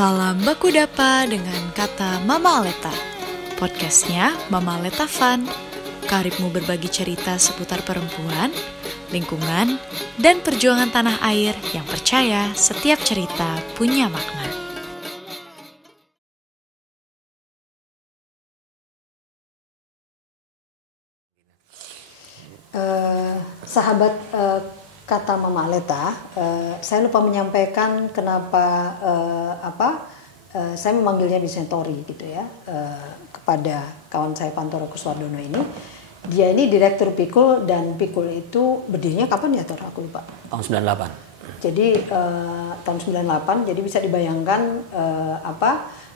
Salam baku dapa dengan kata Mama Aleta. Podcastnya Mama Aleta Fun. Karibmu berbagi cerita seputar perempuan, lingkungan, dan perjuangan tanah air yang percaya setiap cerita punya makna. Sahabat kata Mama Aleta, saya lupa menyampaikan kenapa saya memanggilnya Bisentori gitu ya, kepada kawan saya Pantoro Kuswardono ini. Dia ini direktur Pikul, dan Pikul itu berdirinya kapan ya, Tor? Aku lupa. Tahun 98. Jadi tahun 98, jadi bisa dibayangkan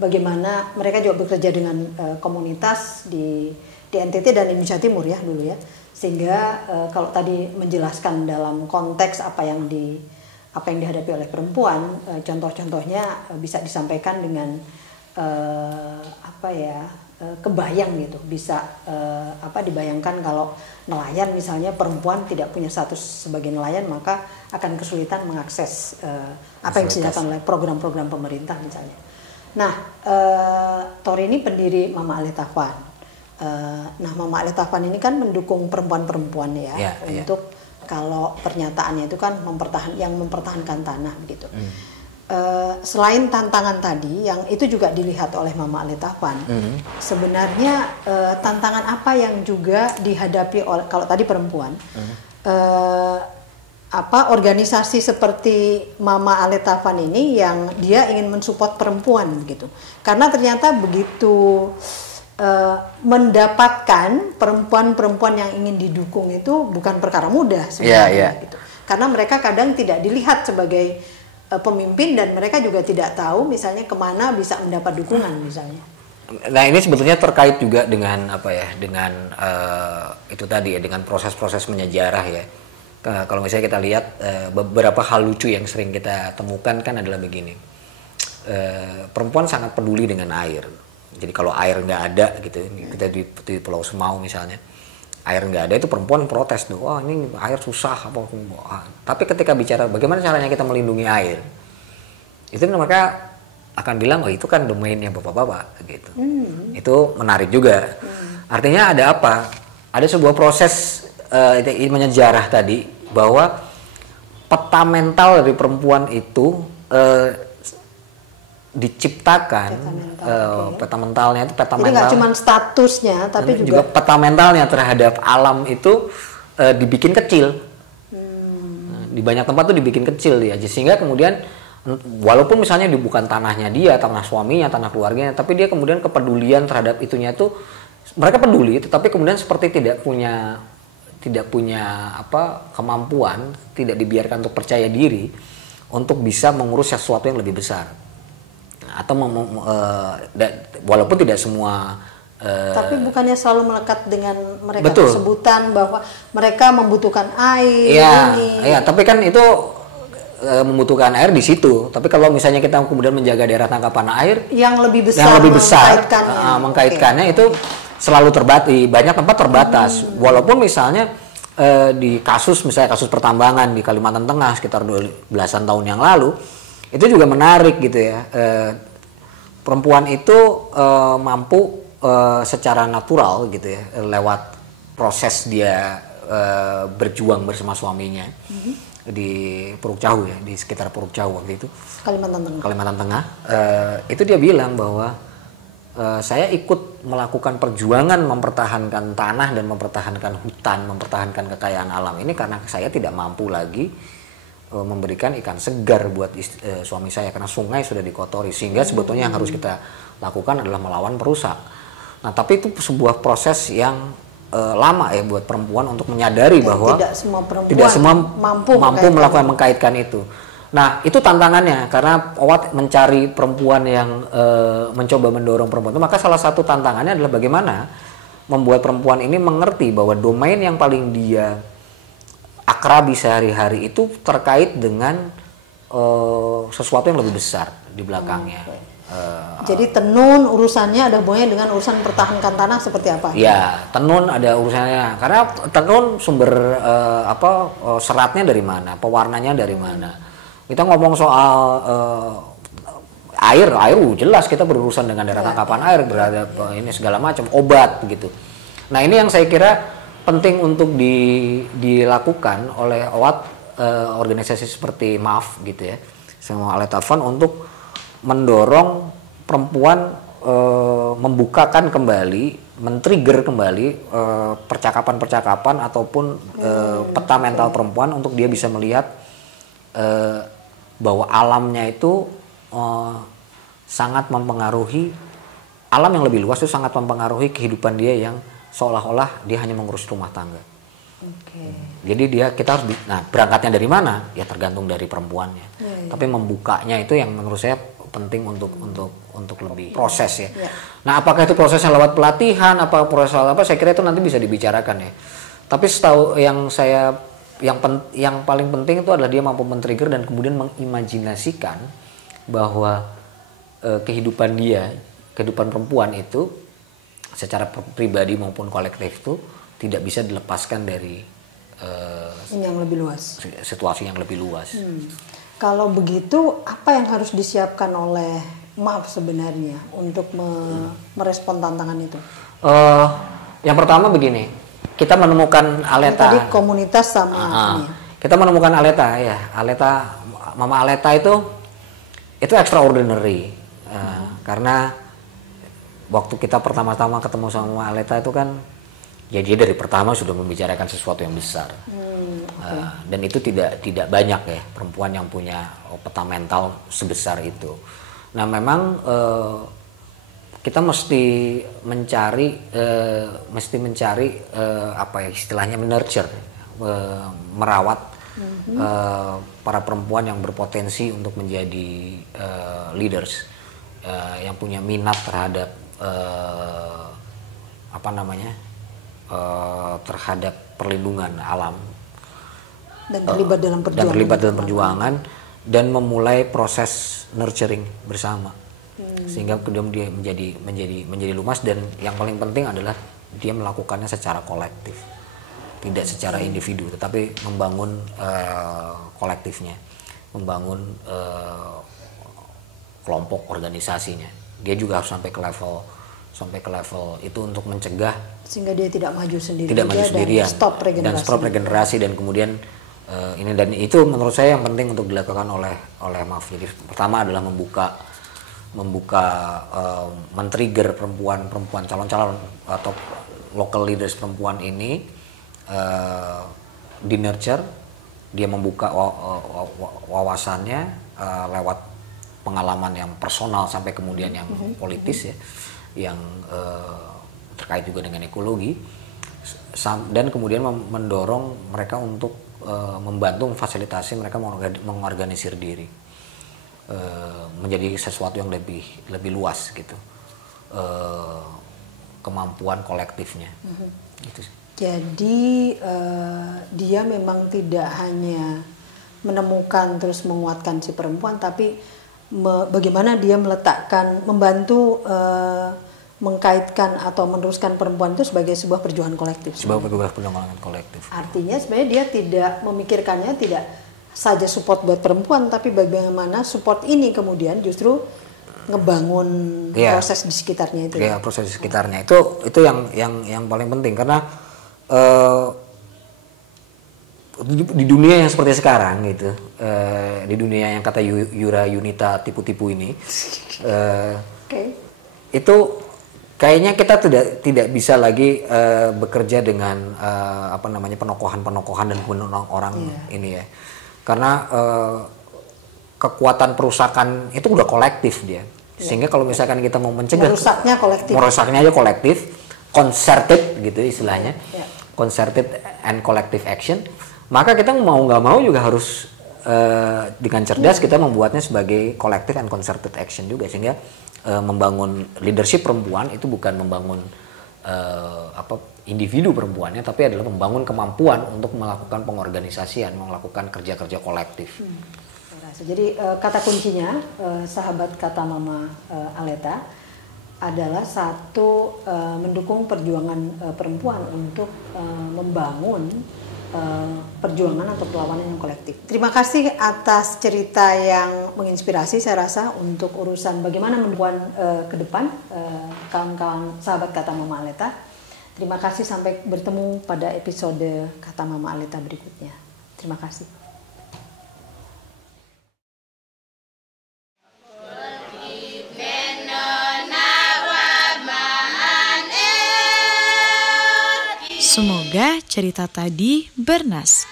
bagaimana mereka juga bekerja dengan komunitas di NTT dan Indonesia Timur ya dulu ya. Sehingga kalau tadi menjelaskan dalam konteks apa yang dihadapi oleh perempuan, contoh-contohnya bisa disampaikan dengan kebayang gitu, bisa dibayangkan kalau nelayan misalnya, perempuan tidak punya status sebagai nelayan, maka akan kesulitan mengakses apa yang disediakan oleh program-program pemerintah misalnya. Nah, Tori ini pendiri Mama Aleta Fun. Nah, Mama Aleta Fun ini kan mendukung perempuan-perempuan ya, untuk kalau pernyataannya itu kan mempertahankan tanah begitu. Selain tantangan tadi yang itu juga dilihat oleh Mama Aleta Fun, sebenarnya tantangan apa yang juga dihadapi oleh, kalau tadi perempuan, organisasi seperti Mama Aleta Fun ini yang dia ingin mensupport perempuan gitu, karena ternyata begitu mendapatkan perempuan-perempuan yang ingin didukung itu bukan perkara mudah sebenarnya gitu. Karena mereka kadang tidak dilihat sebagai pemimpin, dan mereka juga tidak tahu misalnya kemana bisa mendapat dukungan misalnya. Nah, ini sebetulnya terkait juga dengan itu tadi ya, dengan proses-proses menyejarah ya. Kalau misalnya kita lihat beberapa hal lucu yang sering kita temukan kan adalah begini. Perempuan sangat peduli dengan air. Jadi kalau air nggak ada gitu, kita di Pulau Semau misalnya, air nggak ada, itu perempuan protes tuh, wah ini air susah apa. Tapi ketika bicara bagaimana caranya kita melindungi air, itu mereka akan bilang, oh itu kan domainnya bapak-bapak gitu. Itu menarik juga. Artinya ada apa? Ada sebuah proses menyejarah tadi, bahwa peta mental dari perempuan itu diciptakan, peta mentalnya itu Jadi nggak cuma statusnya, tapi juga peta mentalnya terhadap alam itu dibikin kecil. Di banyak tempat tuh dibikin kecil dia, sehingga kemudian walaupun misalnya bukan tanahnya dia, tanah suaminya, tanah keluarganya, tapi dia kemudian kepedulian terhadap itunya tuh, mereka peduli, tetapi kemudian seperti tidak punya kemampuan, tidak dibiarkan untuk percaya diri untuk bisa mengurus sesuatu yang lebih besar. Atau walaupun tidak semua, tapi bukannya selalu melekat dengan mereka sebutan bahwa mereka membutuhkan air. Iya, tapi kan itu membutuhkan air di situ. Tapi kalau misalnya kita kemudian menjaga daerah tangkapan air yang lebih besar mengkaitkannya itu selalu terbatas. Banyak tempat terbatas. Walaupun misalnya di kasus pertambangan di Kalimantan Tengah sekitar belasan tahun yang lalu, itu juga menarik gitu ya. Perempuan itu mampu secara natural gitu ya, lewat proses dia berjuang bersama suaminya di Puruk Cahu ya, di sekitar Puruk Cahu waktu itu, Kalimantan Tengah. Itu dia bilang bahwa saya ikut melakukan perjuangan mempertahankan tanah dan mempertahankan hutan, mempertahankan kekayaan alam ini karena saya tidak mampu lagi memberikan ikan segar buat suami saya, karena sungai sudah dikotori, sehingga sebetulnya yang harus kita lakukan adalah melawan perusak. Nah, tapi itu sebuah proses yang lama ya buat perempuan untuk menyadari bahwa tidak semua perempuan mampu melakukan mengkaitkan itu. Nah, itu tantangannya, karena Owat mencari perempuan yang mencoba mendorong perempuan itu, maka salah satu tantangannya adalah bagaimana membuat perempuan ini mengerti bahwa domain yang paling dia akrabi sehari-hari itu terkait dengan sesuatu yang lebih besar di belakangnya. Jadi tenun urusannya ada hubungannya dengan urusan pertahankan tanah seperti apa? Ya, tenun ada urusannya, karena tenun sumber seratnya dari mana, pewarnanya dari mana. Kita ngomong soal air jelas kita berurusan dengan daerah tangkapan air, berada ini segala macam, obat begitu. Nah ini yang saya kira penting untuk dilakukan oleh organisasi seperti MAF gitu ya, sama Aletta Fund untuk mendorong perempuan membukakan kembali, men-trigger kembali percakapan-percakapan ataupun peta mental perempuan untuk dia bisa melihat bahwa alamnya itu sangat mempengaruhi, alam yang lebih luas itu sangat mempengaruhi kehidupan dia yang seolah-olah dia hanya mengurus rumah tangga. Jadi kita harus berangkatnya dari mana? Ya tergantung dari perempuannya. Tapi membukanya itu yang menurut saya penting untuk lebih proses ya. Nah, apakah itu prosesnya lewat pelatihan, apa proses apa? Saya kira itu nanti bisa dibicarakan ya. Tapi setahu yang paling penting itu adalah dia mampu men-trigger dan kemudian mengimajinasikan bahwa kehidupan perempuan itu secara pribadi maupun kolektif itu tidak bisa dilepaskan dari yang lebih luas. Situasi yang lebih luas. Kalau begitu, apa yang harus disiapkan oleh MAF sebenarnya untuk merespon tantangan itu? Yang pertama begini, kita menemukan Aletta. Tadi komunitas sama ini. Kita menemukan Aletta ya, Mama Aletta itu extraordinary. Karena waktu kita pertama-tama ketemu sama Aletta itu kan, ya dia dari pertama sudah membicarakan sesuatu yang besar. Dan itu tidak banyak ya perempuan yang punya peta mental sebesar itu. Nah memang kita mesti mencari apa ya istilahnya nurture, merawat para perempuan yang berpotensi untuk menjadi leaders, yang punya minat terhadap terhadap perlindungan alam dan terlibat dalam perjuangan dan memulai proses nurturing bersama sehingga kemudian dia menjadi lumas, dan yang paling penting adalah dia melakukannya secara kolektif, tidak secara individu tetapi membangun kolektifnya, membangun kelompok organisasinya. Dia juga harus sampai ke level itu untuk mencegah sehingga dia tidak maju sendirian dan stop regenerasi dan kemudian dan itu menurut saya yang penting untuk dilakukan oleh MAF. Jadi pertama adalah men-trigger perempuan calon-calon atau local leaders perempuan ini, di nurture, dia membuka wawasannya lewat pengalaman yang personal sampai kemudian yang politis ya, yang terkait juga dengan ekologi, dan kemudian mendorong mereka untuk membantu memfasilitasi mereka mengorganisir diri menjadi sesuatu yang lebih luas gitu, kemampuan kolektifnya gitu. Jadi dia memang tidak hanya menemukan terus menguatkan si perempuan, tapi bagaimana dia membantu mengkaitkan atau meneruskan perempuan itu sebagai sebuah perjuangan kolektif. Sebuah perjuangan kolektif. Artinya sebenarnya dia tidak memikirkannya tidak saja support buat perempuan, tapi bagaimana support ini kemudian justru ngebangun proses di sekitarnya itu. Iya, proses di sekitarnya itu yang paling penting, karena di dunia yang seperti sekarang gitu, di dunia yang kata Yura Yunita tipu-tipu ini, itu kayaknya kita tidak bisa lagi bekerja dengan penokohan dan orang ini ya, karena kekuatan perusakan itu udah kolektif dia, sehingga kalau misalkan kita mau mencegah merusaknya aja kolektif, concerted gitu istilahnya, concerted and collective action, maka kita mau nggak mau juga harus dengan cerdas kita membuatnya sebagai collective and concerted action juga, sehingga membangun leadership perempuan itu bukan membangun individu perempuannya, tapi adalah membangun kemampuan untuk melakukan pengorganisasian, melakukan kerja-kerja kolektif. Jadi kata kuncinya, sahabat kata Mama Aletta, adalah satu, mendukung perjuangan perempuan untuk membangun perjuangan atau perlawanan yang kolektif. Terima kasih atas cerita yang menginspirasi saya rasa untuk urusan bagaimana perempuan ke depan, kawan-kawan sahabat Kata Mama Aleta. Terima kasih, sampai bertemu pada episode Kata Mama Aleta berikutnya. Terima kasih. Semoga cerita tadi bernas.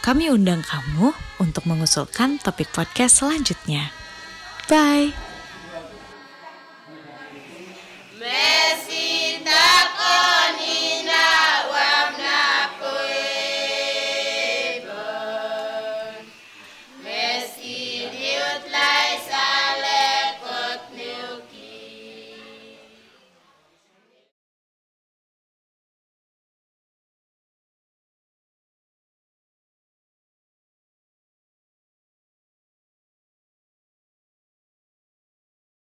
Kami undang kamu untuk mengusulkan topik podcast selanjutnya. Bye!